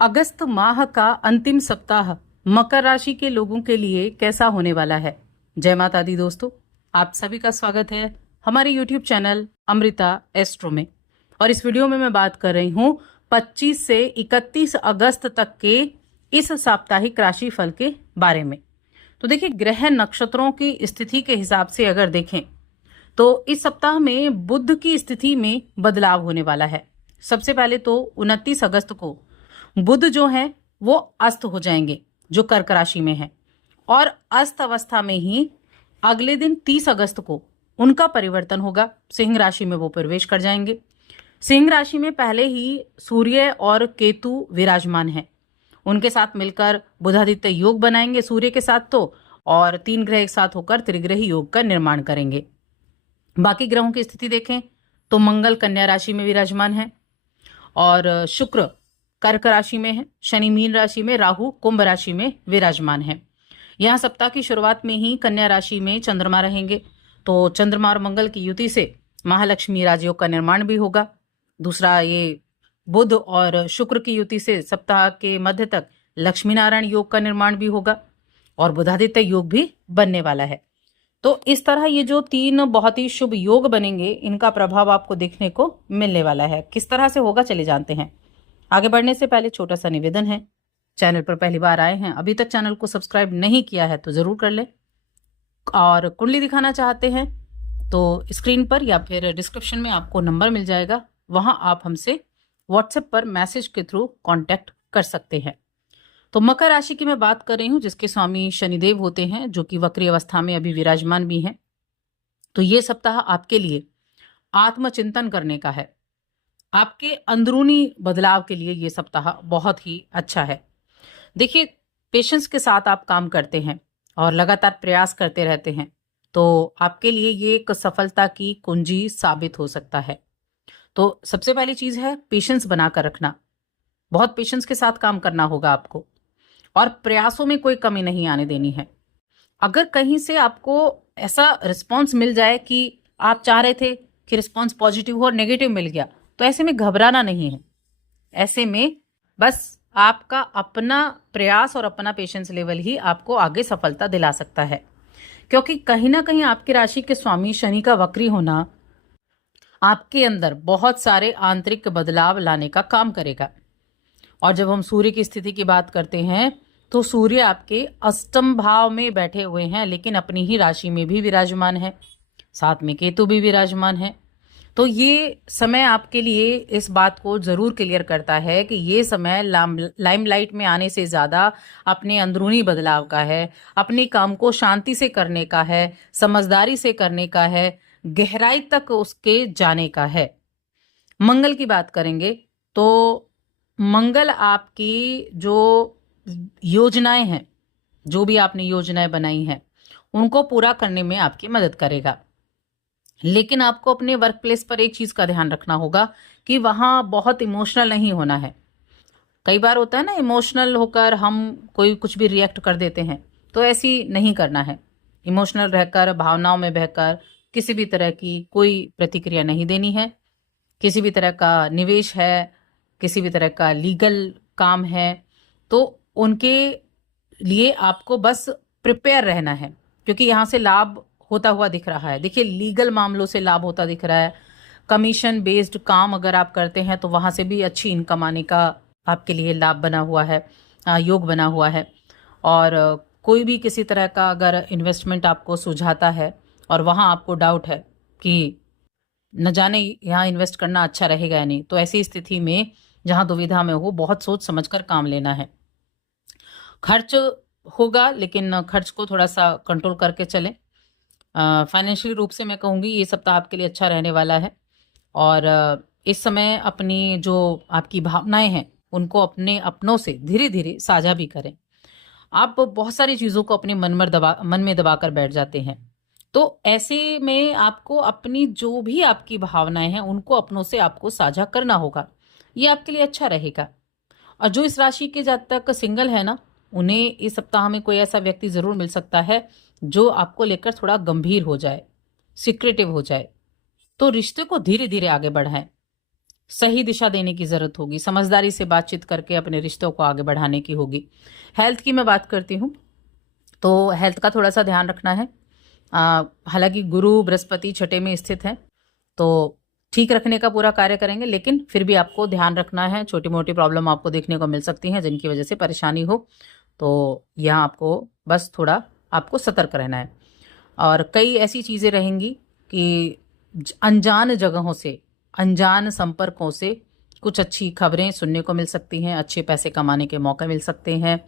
अगस्त माह का अंतिम सप्ताह मकर राशि के लोगों के लिए कैसा होने वाला है। जय माता दी दोस्तों, आप सभी का स्वागत है हमारे YouTube चैनल अमृता एस्ट्रो में। और इस वीडियो में मैं बात कर रही हूँ 25 से 31 अगस्त तक के इस साप्ताहिक राशि फल के बारे में। तो देखिए, ग्रह नक्षत्रों की स्थिति के हिसाब से अगर देखें तो इस सप्ताह में बुध की स्थिति में बदलाव होने वाला है। सबसे पहले तो 29 अगस्त को बुध जो है वो अस्त हो जाएंगे, जो कर्क राशि में है, और अस्त अवस्था में ही अगले दिन 30 अगस्त को उनका परिवर्तन होगा, सिंह राशि में वो प्रवेश कर जाएंगे। सिंह राशि में पहले ही सूर्य और केतु विराजमान हैं, उनके साथ मिलकर बुधादित्य योग बनाएंगे सूर्य के साथ तो, और 3 ग्रह एक साथ होकर त्रिग्रही योग का निर्माण करेंगे। बाकी ग्रहों की स्थिति देखें तो मंगल कन्या राशि में विराजमान है, और शुक्र कर्क राशि में है, शनि मीन राशि में, राहु कुंभ राशि में विराजमान है। यहाँ सप्ताह की शुरुआत में ही कन्या राशि में चंद्रमा रहेंगे, तो चंद्रमा और मंगल की युति से महालक्ष्मी राजयोग का निर्माण भी होगा। दूसरा, ये बुध और शुक्र की युति से सप्ताह के मध्य तक लक्ष्मी नारायण योग का निर्माण भी होगा, और बुधादित्य योग भी बनने वाला है। तो इस तरह ये जो 3 बहुत ही शुभ योग बनेंगे, इनका प्रभाव आपको देखने को मिलने वाला है। किस तरह से होगा चले जानते हैं। आगे बढ़ने से पहले छोटा सा निवेदन है, चैनल पर पहली बार आए हैं, अभी तक चैनल को सब्सक्राइब नहीं किया है तो जरूर कर ले, और कुंडली दिखाना चाहते हैं तो स्क्रीन पर या फिर डिस्क्रिप्शन में आपको नंबर मिल जाएगा, वहां आप हमसे व्हाट्सएप पर मैसेज के थ्रू कांटेक्ट कर सकते हैं। तो मकर राशि की मैं बात कर रही हूँ, जिसके स्वामी शनिदेव होते हैं, जो कि वक्री अवस्था में अभी विराजमान भी हैं। तो ये सप्ताह आपके लिए आत्मचिंतन करने का है, आपके अंदरूनी बदलाव के लिए ये सप्ताह बहुत ही अच्छा है। देखिए, पेशेंस के साथ आप काम करते हैं और लगातार प्रयास करते रहते हैं, तो आपके लिए ये एक सफलता की कुंजी साबित हो सकता है। तो सबसे पहली चीज है पेशेंस बनाकर रखना। बहुत पेशेंस के साथ काम करना होगा आपको, और प्रयासों में कोई कमी नहीं आने देनी है। अगर कहीं से आपको ऐसा रिस्पॉन्स मिल जाए कि आप चाह रहे थे कि रिस्पॉन्स पॉजिटिव हो और नेगेटिव मिल गया, तो ऐसे में घबराना नहीं है। ऐसे में बस आपका अपना प्रयास और अपना पेशेंस लेवल ही आपको आगे सफलता दिला सकता है, क्योंकि कहीं ना कहीं आपकी राशि के स्वामी शनि का वक्री होना आपके अंदर बहुत सारे आंतरिक बदलाव लाने का काम करेगा। और जब हम सूर्य की स्थिति की बात करते हैं तो सूर्य आपके अष्टम भाव में बैठे हुए हैं, लेकिन अपनी ही राशि में भी विराजमान है, साथ में केतु भी विराजमान है। तो ये समय आपके लिए इस बात को जरूर क्लियर करता है कि ये समय लाइमलाइट में आने से ज्यादा अपने अंदरूनी बदलाव का है, अपने काम को शांति से करने का है, समझदारी से करने का है, गहराई तक उसके जाने का है। मंगल की बात करेंगे तो मंगल आपकी जो योजनाएं हैं, जो भी आपने योजनाएं बनाई हैं, उनको पूरा करने में आपकी मदद करेगा। लेकिन आपको अपने वर्क प्लेस पर एक चीज का ध्यान रखना होगा कि वहां बहुत इमोशनल नहीं होना है। कई बार होता है ना, इमोशनल होकर हम कोई कुछ भी रिएक्ट कर देते हैं, तो ऐसी नहीं करना है। इमोशनल रहकर, भावनाओं में बहकर किसी भी तरह की कोई प्रतिक्रिया नहीं देनी है। किसी भी तरह का निवेश है, किसी भी तरह का लीगल काम है, तो उनके लिए आपको बस प्रिपेयर रहना है, क्योंकि यहाँ से लाभ होता हुआ दिख रहा है। देखिए, लीगल मामलों से लाभ होता दिख रहा है। कमीशन बेस्ड काम अगर आप करते हैं तो वहां से भी अच्छी इनकम आने का आपके लिए लाभ बना हुआ है, योग बना हुआ है। और कोई भी किसी तरह का अगर इन्वेस्टमेंट आपको सुझाता है और वहां आपको डाउट है कि न जाने यहाँ इन्वेस्ट करना अच्छा रहेगा या नहीं, तो ऐसी स्थिति में जहां दुविधा में हो, बहुत सोच समझकर काम लेना है। खर्च होगा, लेकिन खर्च को थोड़ा सा कंट्रोल करके चलें। फाइनेंशियल रूप से मैं कहूँगी ये सप्ताह आपके लिए अच्छा रहने वाला है। और इस समय अपनी जो आपकी भावनाएं हैं, उनको अपने अपनों से धीरे धीरे साझा भी करें। आप बहुत सारी चीज़ों को अपने मन में दबाकर बैठ जाते हैं, तो ऐसे में आपको अपनी जो भी आपकी भावनाएं हैं, उनको अपनों से आपको साझा करना होगा। ये आपके लिए अच्छा रहेगा। और जो इस राशि के जातक सिंगल है ना, उन्हें इस सप्ताह में कोई ऐसा व्यक्ति जरूर मिल सकता है जो आपको लेकर थोड़ा गंभीर हो जाए, सिक्रेटिव हो जाए। तो रिश्ते को धीरे धीरे आगे बढ़ाएं। सही दिशा देने की ज़रूरत होगी, समझदारी से बातचीत करके अपने रिश्तों को आगे बढ़ाने की होगी। हेल्थ की मैं बात करती हूँ, तो हेल्थ का थोड़ा सा ध्यान रखना है। हालांकि गुरु बृहस्पति छठे में स्थित है, तो ठीक रखने का पूरा कार्य करेंगे, लेकिन फिर भी आपको ध्यान रखना है। छोटी मोटी प्रॉब्लम आपको देखने को मिल सकती हैं जिनकी वजह से परेशानी हो, तो यहाँ आपको बस थोड़ा आपको सतर्क रहना है। और कई ऐसी चीज़ें रहेंगी कि अनजान जगहों से, अनजान संपर्कों से कुछ अच्छी खबरें सुनने को मिल सकती हैं, अच्छे पैसे कमाने के मौके मिल सकते हैं,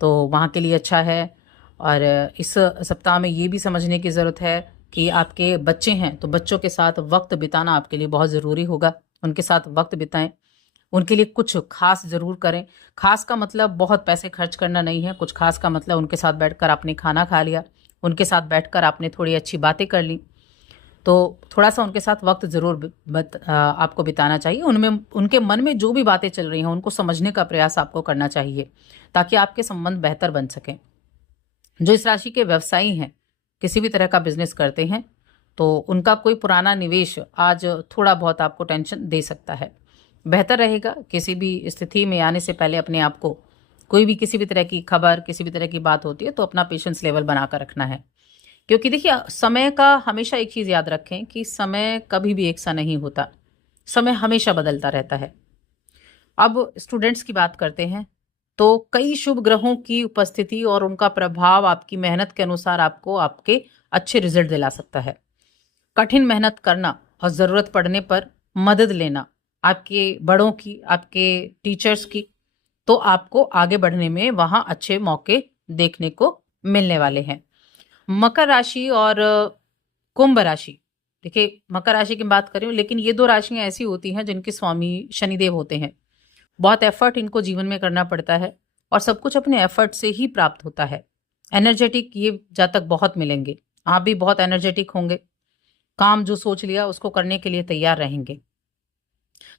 तो वहाँ के लिए अच्छा है। और इस सप्ताह में ये भी समझने की ज़रूरत है कि आपके बच्चे हैं तो बच्चों के साथ वक्त बिताना आपके लिए बहुत ज़रूरी होगा। उनके साथ वक्त बिताएं, उनके लिए कुछ खास ज़रूर करें। खास का मतलब बहुत पैसे खर्च करना नहीं है, कुछ खास का मतलब उनके साथ बैठकर आपने खाना खा लिया, उनके साथ बैठकर आपने थोड़ी अच्छी बातें कर ली, तो थोड़ा सा उनके साथ वक्त ज़रूर आपको बिताना चाहिए। उनमें उनके मन में जो भी बातें चल रही हैं उनको समझने का प्रयास आपको करना चाहिए, ताकि आपके संबंध बेहतर बन सकें। जो इस राशि के व्यवसायी हैं, किसी भी तरह का बिजनेस करते हैं, तो उनका कोई पुराना निवेश आज थोड़ा बहुत आपको टेंशन दे सकता है। बेहतर रहेगा किसी भी स्थिति में आने से पहले अपने आप को, कोई भी किसी भी तरह की खबर, किसी भी तरह की बात होती है तो अपना पेशेंस लेवल बनाकर रखना है। क्योंकि देखिए, समय का हमेशा एक चीज़ याद रखें कि समय कभी भी एक सा नहीं होता, समय हमेशा बदलता रहता है। अब स्टूडेंट्स की बात करते हैं, तो कई शुभ ग्रहों की उपस्थिति और उनका प्रभाव आपकी मेहनत के अनुसार आपको आपके अच्छे रिजल्ट दिला सकता है। कठिन मेहनत करना और ज़रूरत पड़ने पर मदद लेना आपके बड़ों की, आपके टीचर्स की, तो आपको आगे बढ़ने में वहाँ अच्छे मौके देखने को मिलने वाले हैं। मकर राशि और कुंभ राशि, देखिए मकर राशि की बात कर रही हूँ, लेकिन ये दो राशियां ऐसी होती हैं जिनके स्वामी शनिदेव होते हैं। बहुत एफर्ट इनको जीवन में करना पड़ता है और सब कुछ अपने एफर्ट से ही प्राप्त होता है। एनर्जेटिक ये जातक बहुत मिलेंगे, आप भी बहुत एनर्जेटिक होंगे, काम जो सोच लिया उसको करने के लिए तैयार रहेंगे।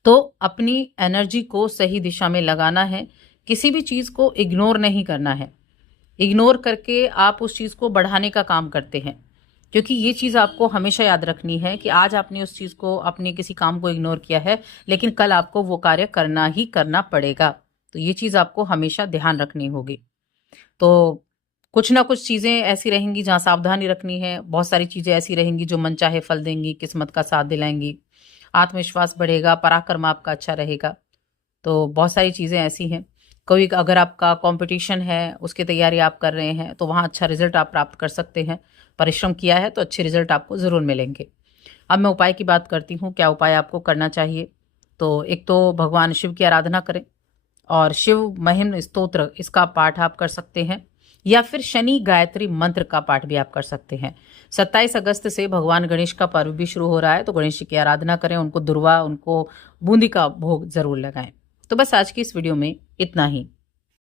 तो अपनी एनर्जी को सही दिशा में लगाना है, किसी भी चीज़ को इग्नोर नहीं करना है। इग्नोर करके आप उस चीज़ को बढ़ाने का काम करते हैं, क्योंकि ये चीज़ आपको हमेशा याद रखनी है कि आज आपने उस चीज़ को, अपने किसी काम को इग्नोर किया है, लेकिन कल आपको वो कार्य करना ही करना पड़ेगा। तो ये चीज़ आपको हमेशा ध्यान रखनी होगी। तो कुछ ना कुछ चीज़ें ऐसी रहेंगी जहाँ सावधानी रखनी है, बहुत सारी चीज़ें ऐसी रहेंगी जो मनचाहे फल देंगी, किस्मत का साथ दिलाएंगी, आत्मविश्वास बढ़ेगा, पराक्रम आपका अच्छा रहेगा। तो बहुत सारी चीज़ें ऐसी हैं। कोई अगर आपका कंपटीशन है, उसकी तैयारी आप कर रहे हैं, तो वहाँ अच्छा रिजल्ट आप प्राप्त कर सकते हैं। परिश्रम किया है तो अच्छे रिजल्ट आपको ज़रूर मिलेंगे। अब मैं उपाय की बात करती हूँ, क्या उपाय आपको करना चाहिए। तो एक तो भगवान शिव की आराधना करें और शिव महिम स्तोत्र इसका पाठ आप कर सकते हैं, या फिर शनि गायत्री मंत्र का पाठ भी आप कर सकते हैं। 27 अगस्त से भगवान गणेश का पर्व भी शुरू हो रहा है, तो गणेश जी की आराधना करें, उनको दुर्वा, उनको बूंदी का भोग ज़रूर लगाएं। तो बस आज की इस वीडियो में इतना ही।